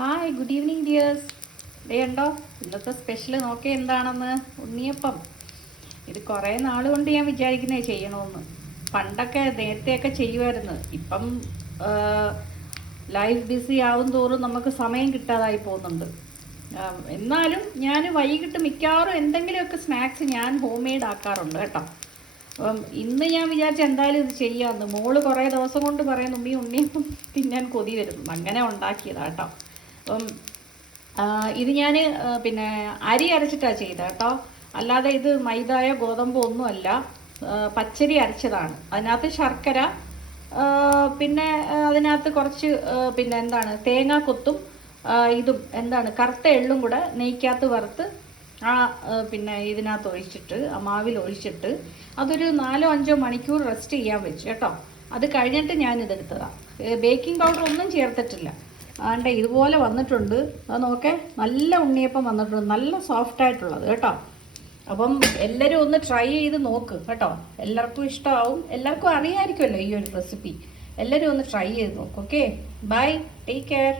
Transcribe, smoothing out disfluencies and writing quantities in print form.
Hi good evening dears. Day ഉണ്ടോ ഇന്നത്തെ special നോക്കിയ എന്താണെന്ന്? ഉണ്ണിയപ്പം. ഇത് കുറേ നാൾ കൊണ്ട് ഞാൻ വിചാരിക്കുന്നേ ചെയ്യണമെന്ന്. പണ്ടൊക്കെ നേരത്തെയൊക്കെ ചെയ്യുമായിരുന്നു. ഇപ്പം ലൈഫ് ബിസി ആവും തോറും നമുക്ക് സമയം കിട്ടാതായി പോകുന്നുണ്ട്. എന്നാലും ഞാൻ വൈകിട്ട് മിക്കവാറും എന്തെങ്കിലുമൊക്കെ സ്നാക്സ് ഞാൻ ഹോം മെയ്ഡ് ആക്കാറുണ്ട് കേട്ടോ. അപ്പം ഇന്ന് ഞാൻ വിചാരിച്ച എന്തായാലും ഇത് ചെയ്യാമെന്ന്. മോള് കുറേ ദിവസം കൊണ്ട് പറയുന്നു ഉമ്മി ഉണ്ണിയപ്പം തിന്നാൻ കൊതി വരുന്നു. അങ്ങനെ ഉണ്ടാക്കിയതാണ് കേട്ടോ. അപ്പം ഇത് ഞാൻ പിന്നെ അരി അരച്ചിട്ടാണ് ചെയ്തത് കേട്ടോ. അല്ലാതെ ഇത് മൈദയോ ഗോതമ്പോ ഒന്നുമല്ല, പച്ചരി അരച്ചതാണ്. അതിനകത്ത് ശർക്കര, പിന്നെ അതിനകത്ത് കുറച്ച് പിന്നെ എന്താണ് തേങ്ങാക്കൊത്തും ഇതും എന്താണ് കറുത്ത എള്ളും കൂടെ നെയ്ക്കകത്ത് വറുത്ത് പിന്നെ ഇതിനകത്ത് ഒഴിച്ചിട്ട് ആ മാവിൽ ഒഴിച്ചിട്ട് അതൊരു 4-5 മണിക്കൂർ റെസ്റ്റ് ചെയ്യാൻ വെച്ചു കേട്ടോ. അത് കഴിഞ്ഞിട്ട് ഞാനിതെടുത്തതാണ്. ബേക്കിംഗ് പൗഡർ ഒന്നും ചേർത്തിട്ടില്ല. ആണ്ടെ ഇതുപോലെ വന്നിട്ടുണ്ട്. അത് നോക്കേ, നല്ല ഉണ്ണിയപ്പം വന്നിട്ടുണ്ട്, നല്ല സോഫ്റ്റ് ആയിട്ടുള്ളത് കേട്ടോ. അപ്പം എല്ലാവരും ഒന്ന് ട്രൈ ചെയ്ത് നോക്ക് കേട്ടോ. എല്ലാവർക്കും ഇഷ്ടമാവും, എല്ലാവർക്കും അറിയാമായിരിക്കുമല്ലോ ഈ ഒരു റെസിപ്പി. എല്ലാവരും ഒന്ന് ട്രൈ ചെയ്ത് നോക്കും. Okay, bye, take care.